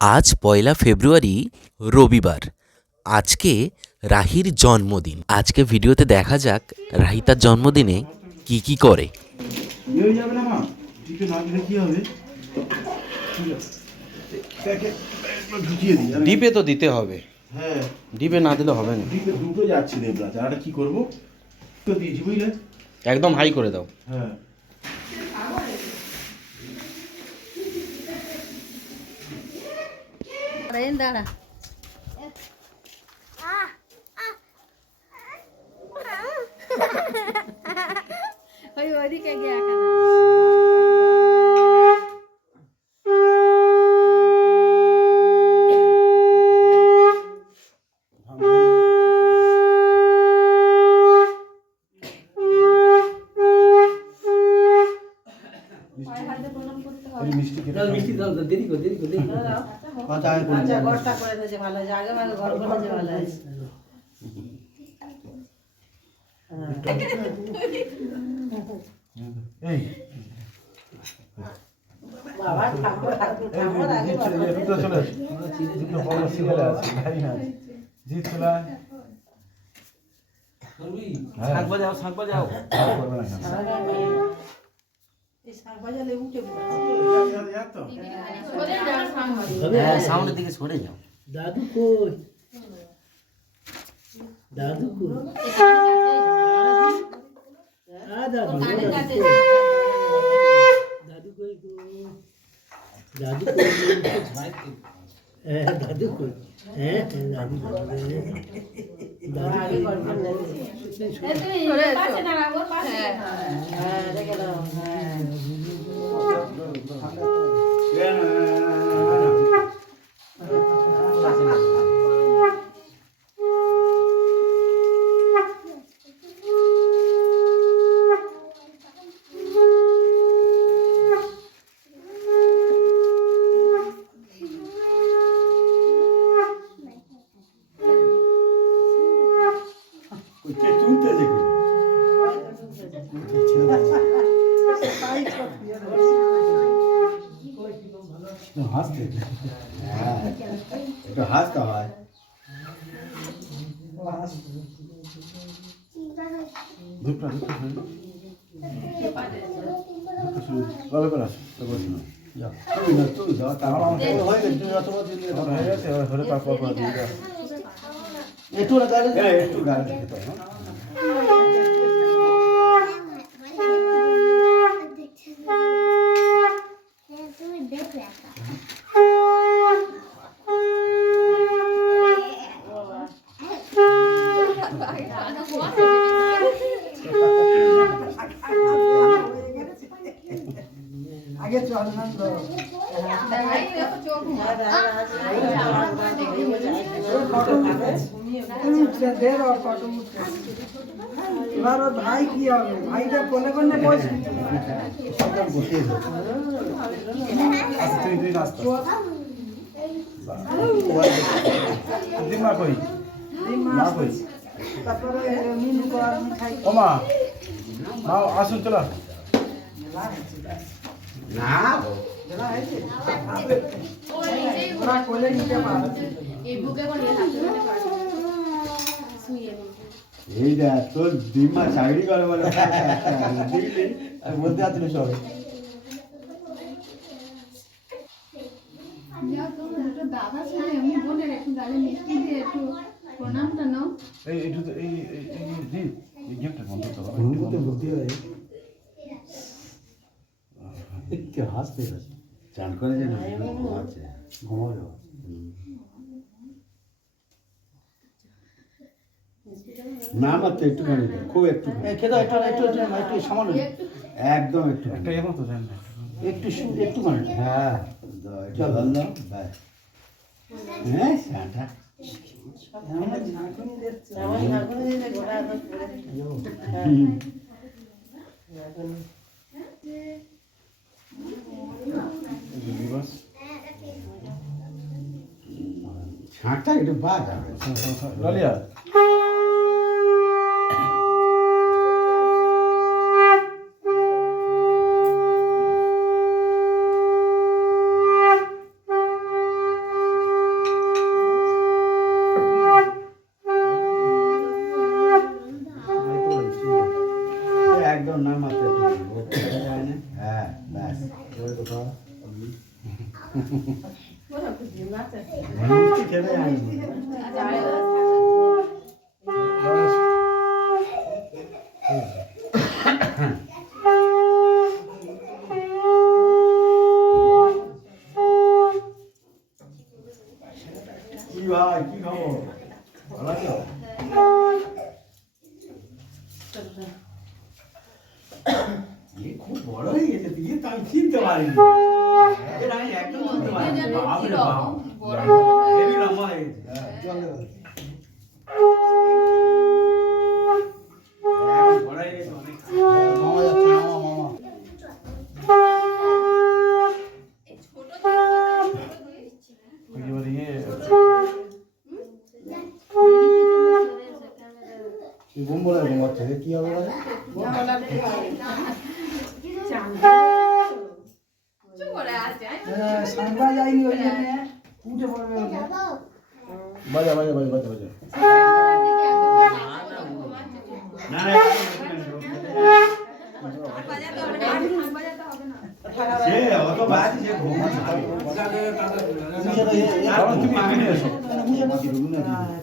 আজ ১লা ফেব্রুয়ারি রবিবার। আজকে রাহির জন্মদিন। আজকে ভিডিওতে দেখা যাক রাহি তার জন্মদিনে কি কি করে। ডিপে তো দিতে হবে। হ্যাঁ, ডিপে না দিলে হবে না। ডিপে দুটো যাচ্ছে দেবরাজ, আর কি করবো? তো দিয়েছি বুঝলে। একদম হাই করে দাও। হ্যাঁ, দাঁড়া ওই ওইদিকে গিয়ে ঘরটা করে দিয়েছে ভালো হয়েছে, আগে ভাগে ঘর করেছে ভালো হয়েছে। এই বাবা ঠাকুর ঠাকুর ঠাকুর আগে দুটো চলে আসে, দুটো বড় সিরিয়াল আছে, ভারী না জিত চলে আয়। শাক বাজাও, শাক বাজাও। করবে না কেন? এই শাক বাজালে উঠে হ্যাঁ, সামনের দিকে সরে যাও। দাদু কই? দাদু কই? দাদু দাদু কই গো? দাদু কই? হ্যাঁ দাদু কই? হ্যাঁ দাদু দাদু আগে ঘর করে পাশে দাঁড়াবো পাশে হ্যাঁ রেখে দাও হ্যাঁ হাসতে হ্যাঁ, একটু হাস খাওয়ায়। দুটো ভালো করে আসো, তুই না তুই যাও, তাহলে আমাকে হয়ে গেছে, তুমি অত দিন হয়ে গেছে, হলে তারপর দিয়ে দাও। একটু গাড়ি, একটু গাড়ি দিতে হবে। আগে চল না এবার ওর ভাই কি হবে? ভাইটা কোলে কোলে বসে বসিয়ে দাও। আচ্ছা তুই নাস্তা দিমা কই, মা কই? তারপরে মিনু কর মিঠাই ও মা, মা আসুন চলো। না ওরা কোলে নিতে পারে এই দেখ তোর দিমা চাকরি করে বলে দেখলি আর মধ্যে আসছিল সব। দাদা ছিল এমনি বোনের একটু গালে মিষ্টি দিয়ে একটু প্রণামটা নাও। এই একটু তো এই এই গেমটা বন্ধ করতে হবে। বুদ্ধি হয় একটু হাসতে আছে, চান করে যে না ঘুমাচ্ছে, ঘুমাবে না মাত্র একটুখানি খুব একটু খেতে একটু একটু একটু সামান্য একদম একটু একটা এমন তো জান না একটু একটু মানে হ্যাঁ চল না বাই হ্যাঁ সাটা আমার ঝাঁকুনি দিচ্ছে আমার ঝাঁকুনি দিলে গোড়া হাত পড়ে ছাঁটা একটু বাদ লালিয়া মিষ্টি খেলে আসবে। কি ভাই, কি খবর? ভালো আছো? এ খুব বড় হয়ে গেছে, তুই তো আমি চিনতে পারিনি। এর আমি একদম চিনতে পারিনি। বাপরে বাপ। হেবি লম্বা হয়ে গেছে। এখন বড় হয়ে গেছে অনেক। মামা যাচ্ছে, মামা। একেবারে ঘুম বলে ঘুমাচ্ছে, কি হবে বলে? বাজা বাজা বাজা বাজা বাজা। না না, সে অত বাজে, সে ঘুমাচ্ছে। তুমি এখানে এসো।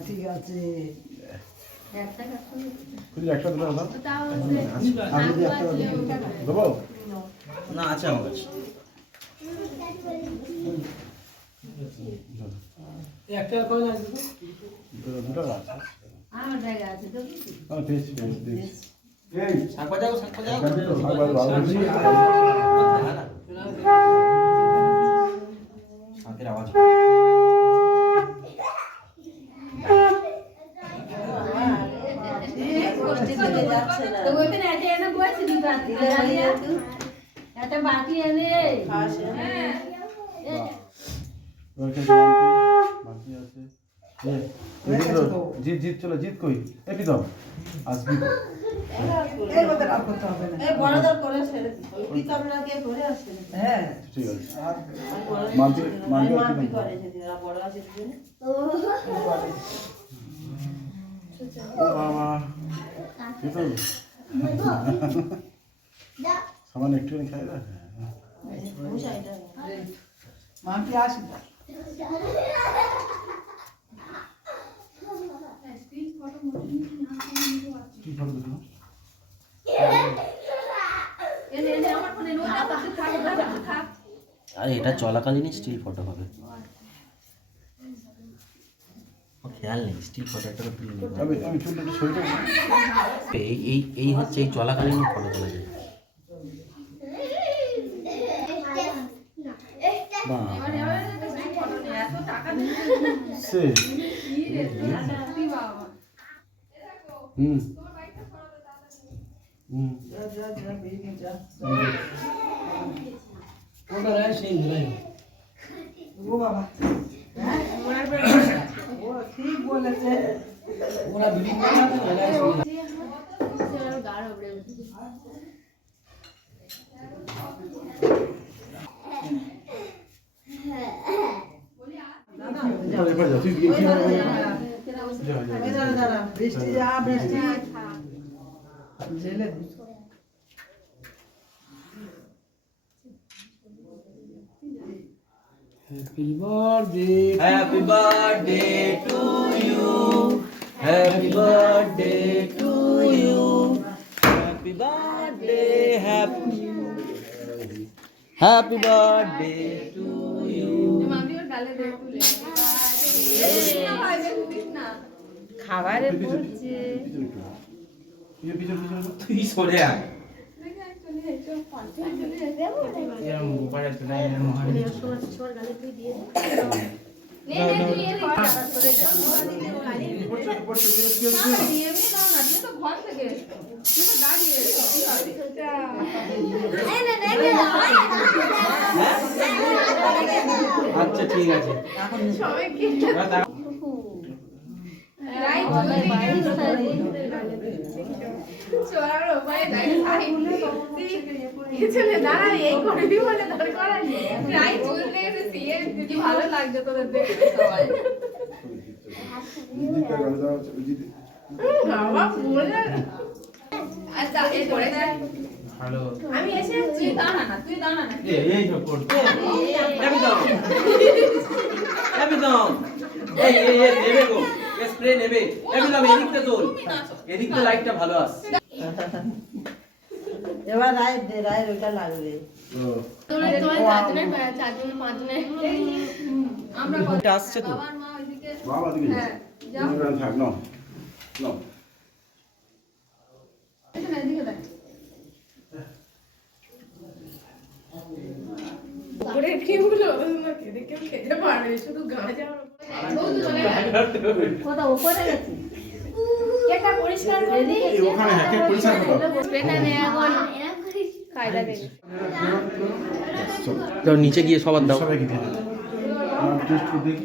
ঠিক আছে খুঁজে একটা দিলে হলো। আমি যদি একটা দেবো? না আছে আমার কাছে। একটা করে না দুটো আছে। আমার জায়গা আছে তো আমি পেয়েছি, পেয়েছি। এই শাক বাজাও, শাক বাজাও। শাকের আওয়াজ। তো ওইখানে আছে এনে বসে দিবা একটা বাটি এনে হ্যাঁ জিত জিত চলো, জিত কই? এটি দাও, আসবি তো। ঠিক আছে, মানতে ও বাবা, কি তো সামান্য একটুখানি খাই না। কি ফটো দেখো? এনে এনে আমার ফোনে নোটা পাশে থাক আরে এটা চলাকালীনই স্টিল ফটো হবে। ও খেয়াল নেই স্টিল ফটো একটা তুলে নিব। আমি চুলটা একটু সরিয়ে দেবো। এই হচ্ছে এই চলাকালীন ফটো তোলা যায়। না এত টাকা দিতে সে বাবা হুম হুম ওটা রায় সেই ধরে ওরা বিল্ডিং করে না তো রায় সেই গাড় উড়ে এবার যা, তুই গিয়ে কি হবে? বৃষ্টি যা বৃষ্টি জেলে Happy birthday, Happy birthday to you. Happy birthday to you. Happy birthday, happy birthday to you. মামি ওর গালে দে তুলে খাবারে পড়ছে পিছনে তুই সরে আয়। আচ্ছা ঠিক আছে। ভালো লাগছে তোদের দেখতে সবাই আচ্ছা এই ধরে হ্যালো। আমি এসে তুই দাঁড়া না এই সব করতে। একদম এই এই এই নেবে গো স্প্রে নেবে একদম এদিকটা তোল এদিকটা লাইটটা ভালো আসছে এবার রায়ের ওইটা লাগবে। তোমার চারজনের পাঁচজনের আমরা এটা আসছে তো বাবার মা ওইদিকে বাবা দিকে হ্যাঁ যাও থাক নাও নাও এদিকে দেখ ওরে ক্রিমগুলো দেখে খেতে পারবে শুধু গাঁজা কোথা উপরে গেছে? কেকটা পরিষ্কার করে দিই ওখানে হ্যাঁ কেক পরিষ্কার করো স্প্রেটা নিয়ে এখন কায়দা দেবে তো নিচে গিয়ে সবার দাও সবাইকে দিয়ে দাও টেস্ট করে দেখি